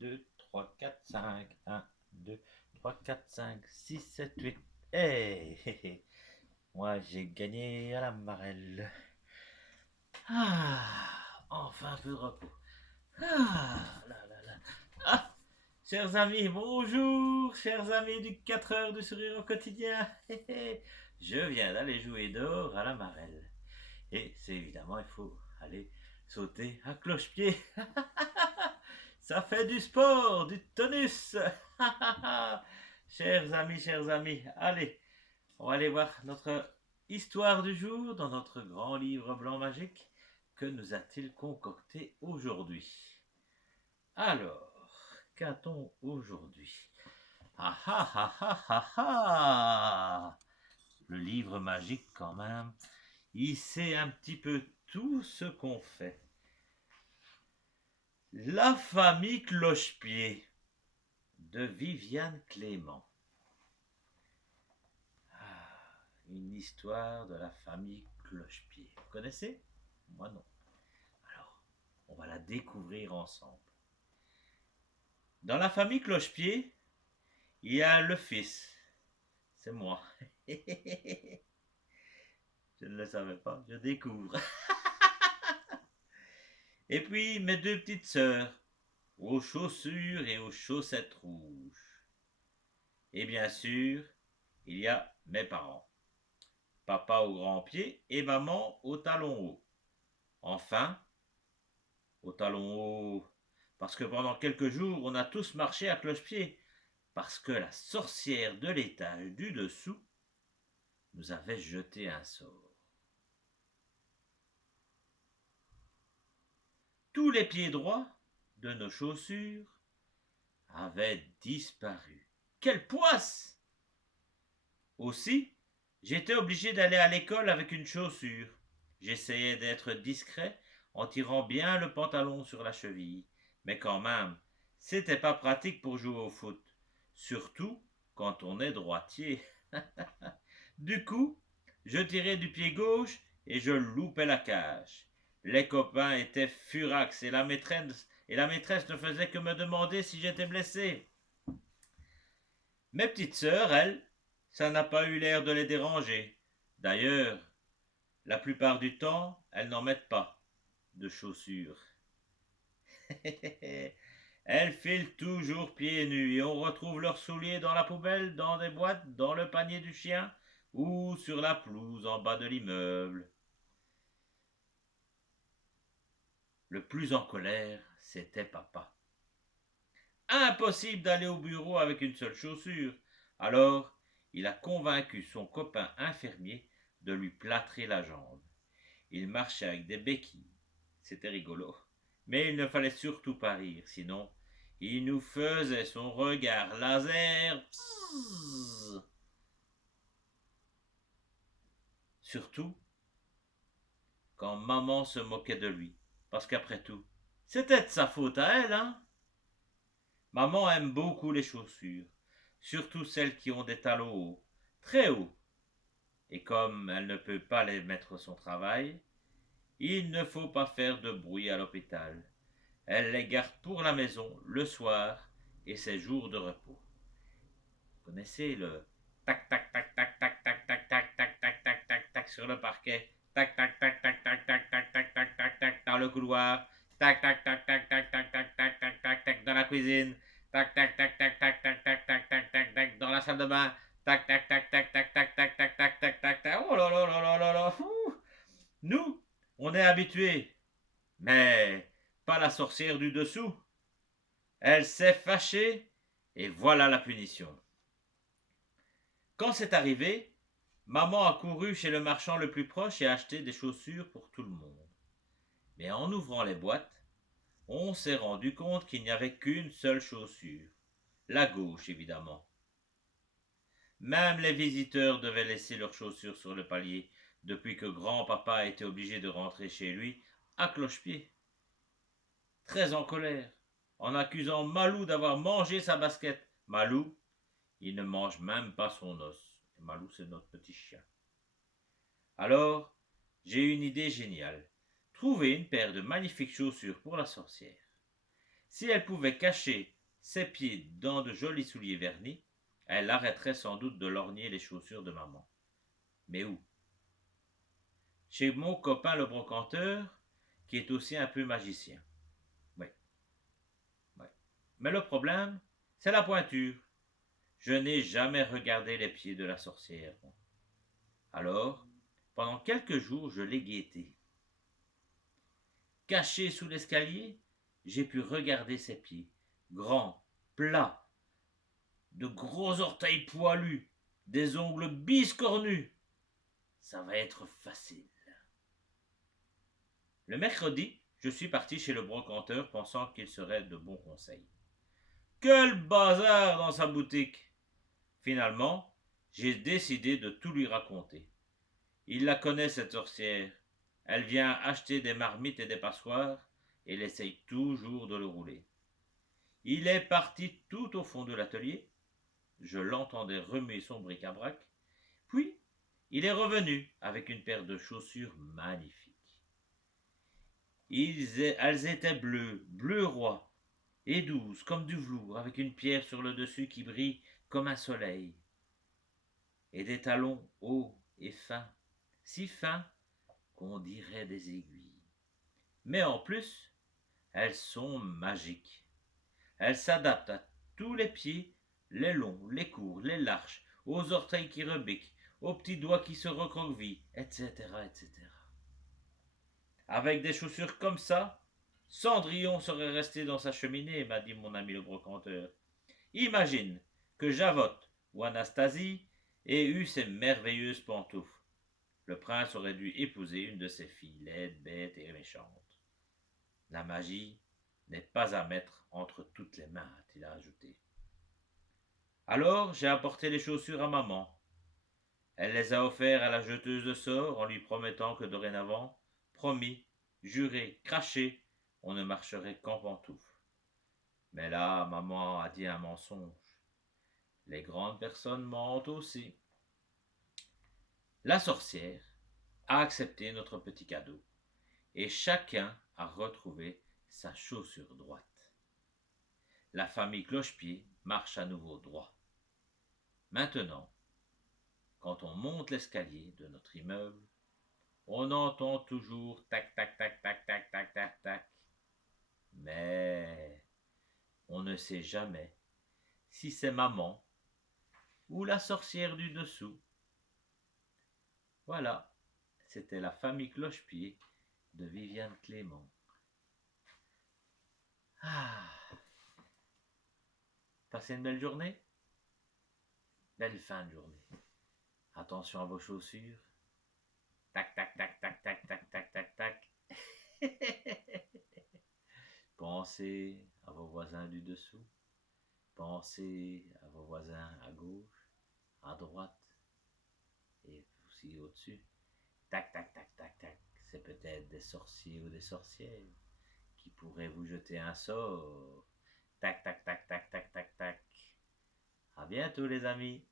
2, 3, 4, 5. 1, 2, 3, 4, 5, 6, 7, 8. Hey, moi j'ai gagné à la marelle. Enfin un peu de repos. Là, là, là. Ah, chers amis, bonjour, chers amis du 4 heures du sourire au quotidien. Je viens d'aller jouer dehors à la marelle. Et c'est évidemment, il faut aller sauter à cloche-pied. Ça fait du sport, du tonus. Chers amis, allez, on va aller voir notre histoire du jour dans notre grand livre blanc magique. Que nous a-t-il concocté aujourd'hui? Alors, qu'a-t-on aujourd'hui? Ah ah ah ah ah ah! Le livre magique quand même, il sait un petit peu tout ce qu'on fait. La famille Clochepied de Viviane Clément. Une histoire de la famille Clochepied. Vous connaissez? Moi non. Alors, on va la découvrir ensemble. Dans la famille Clochepied, il y a le fils. C'est moi. Je ne le savais pas, je découvre. Et puis mes deux petites sœurs, aux chaussures et aux chaussettes rouges. Et bien sûr, il y a mes parents. Papa au grand pied et maman au talon haut. Enfin, au talon haut, parce que pendant quelques jours, on a tous marché à cloche-pied, parce que la sorcière de l'étage du dessous nous avait jeté un sort. Tous les pieds droits de nos chaussures avaient disparu. Quelle poisse! Aussi, j'étais obligé d'aller à l'école avec une chaussure. J'essayais d'être discret en tirant bien le pantalon sur la cheville. Mais quand même, c'était pas pratique pour jouer au foot. Surtout quand on est droitier. Du coup, je tirais du pied gauche et je loupais la cage. Les copains étaient furax et la maîtresse ne faisait que me demander si j'étais blessé. Mes petites sœurs, elles, ça n'a pas eu l'air de les déranger. D'ailleurs, la plupart du temps, elles n'en mettent pas de chaussures. Elles filent toujours pieds nus et on retrouve leurs souliers dans la poubelle, dans des boîtes, dans le panier du chien ou sur la pelouse en bas de l'immeuble. Le plus en colère, c'était papa. Impossible d'aller au bureau avec une seule chaussure. Alors, il a convaincu son copain infirmier de lui plâtrer la jambe. Il marchait avec des béquilles. C'était rigolo. Mais il ne fallait surtout pas rire, sinon il nous faisait son regard laser. Surtout quand maman se moquait de lui. Parce qu'après tout, c'était de sa faute à elle, hein? Maman aime beaucoup les chaussures, surtout celles qui ont des talons hauts, très hauts. Et comme elle ne peut pas les mettre au son travail, il ne faut pas faire de bruit à l'hôpital. Elle les garde pour la maison le soir et ses jours de repos. Vous connaissez le tac tac tac tac tac tac tac tac tac tac tac tac tac sur le parquet, tac tac tac tac tac tac tac tac tac tac tac dans le couloir, tac tac tac tac tac tac tac tac tac tac tac dans la cuisine, tac tac tac tac tac tac tac tac tac tac tac dans la salle de bain, tac tac tac tac tac tac tac tac tac tac tac tac. Oh là là là là là là. Nous, on est habitués, mais pas la sorcière du dessous. Elle s'est fâchée et voilà la punition. Quand c'est arrivé, maman a couru chez le marchand le plus proche et a acheté des chaussures pour tout le monde. Mais en ouvrant les boîtes, on s'est rendu compte qu'il n'y avait qu'une seule chaussure, la gauche évidemment. Même les visiteurs devaient laisser leurs chaussures sur le palier depuis que grand-papa a été obligé de rentrer chez lui à cloche-pied. Très en colère, en accusant Malou d'avoir mangé sa basket. Malou, il ne mange même pas son os. Et Malou, c'est notre petit chien. Alors, j'ai une idée géniale. Trouver une paire de magnifiques chaussures pour la sorcière. Si elle pouvait cacher ses pieds dans de jolis souliers vernis, elle arrêterait sans doute de lorgner les chaussures de maman. Mais où? Chez mon copain le brocanteur, qui est aussi un peu magicien. Oui, oui. Mais le problème, c'est la pointure. Je n'ai jamais regardé les pieds de la sorcière. Alors, pendant quelques jours, je l'ai guettée. Caché sous l'escalier, j'ai pu regarder ses pieds, grands, plats, de gros orteils poilus, des ongles biscornus. Ça va être facile. Le mercredi, je suis parti chez le brocanteur pensant qu'il serait de bons conseils. Quel bazar dans sa boutique! Finalement, j'ai décidé de tout lui raconter. Il la connaît, cette sorcière. Elle vient acheter des marmites et des passoires, et elle essaye toujours de le rouler. Il est parti tout au fond de l'atelier. Je l'entendais remuer son bric-à-brac. Puis, il est revenu avec une paire de chaussures magnifiques. Elles étaient bleues, bleu roi, et douces comme du velours, avec une pierre sur le dessus qui brille comme un soleil, et des talons hauts et fins, si fins qu'on dirait des aiguilles. Mais en plus, elles sont magiques. Elles s'adaptent à tous les pieds, les longs, les courts, les larges, aux orteils qui rebiquent, aux petits doigts qui se recroquevillent, etc., etc. Avec des chaussures comme ça, Cendrillon serait resté dans sa cheminée, m'a dit mon ami le brocanteur. Imagine que Javotte ou Anastasie aient eu ces merveilleuses pantoufles. Le prince aurait dû épouser une de ces filles laides, bêtes et méchantes. La magie n'est pas à mettre entre toutes les mains, a-t-il ajouté. Alors j'ai apporté les chaussures à maman. Elle les a offertes à la jeteuse de sorts en lui promettant que dorénavant, promis, juré, craché, on ne marcherait qu'en pantoufles. Mais là, maman a dit un mensonge. Les grandes personnes mentent aussi. La sorcière a accepté notre petit cadeau et chacun a retrouvé sa chaussure droite. La famille Cloche-Pied marche à nouveau droit. Maintenant, quand on monte l'escalier de notre immeuble, on entend toujours tac tac tac tac tac tac tac tac. Mais on ne sait jamais si c'est maman ou la sorcière du dessous. Voilà, c'était la famille Cloche-Pied de Viviane Clément. Ah, passez une belle journée, belle fin de journée. Attention à vos chaussures. Tac, tac, tac, tac, tac, tac, tac, tac, tac. Pensez à vos voisins du dessous. Pensez à vos voisins à gauche, à droite et aussi au-dessus. Tac, tac, tac, tac, tac. C'est peut-être des sorciers ou des sorcières qui pourraient vous jeter un sort. Tac, tac, tac, tac, tac, tac, tac. À bientôt les amis.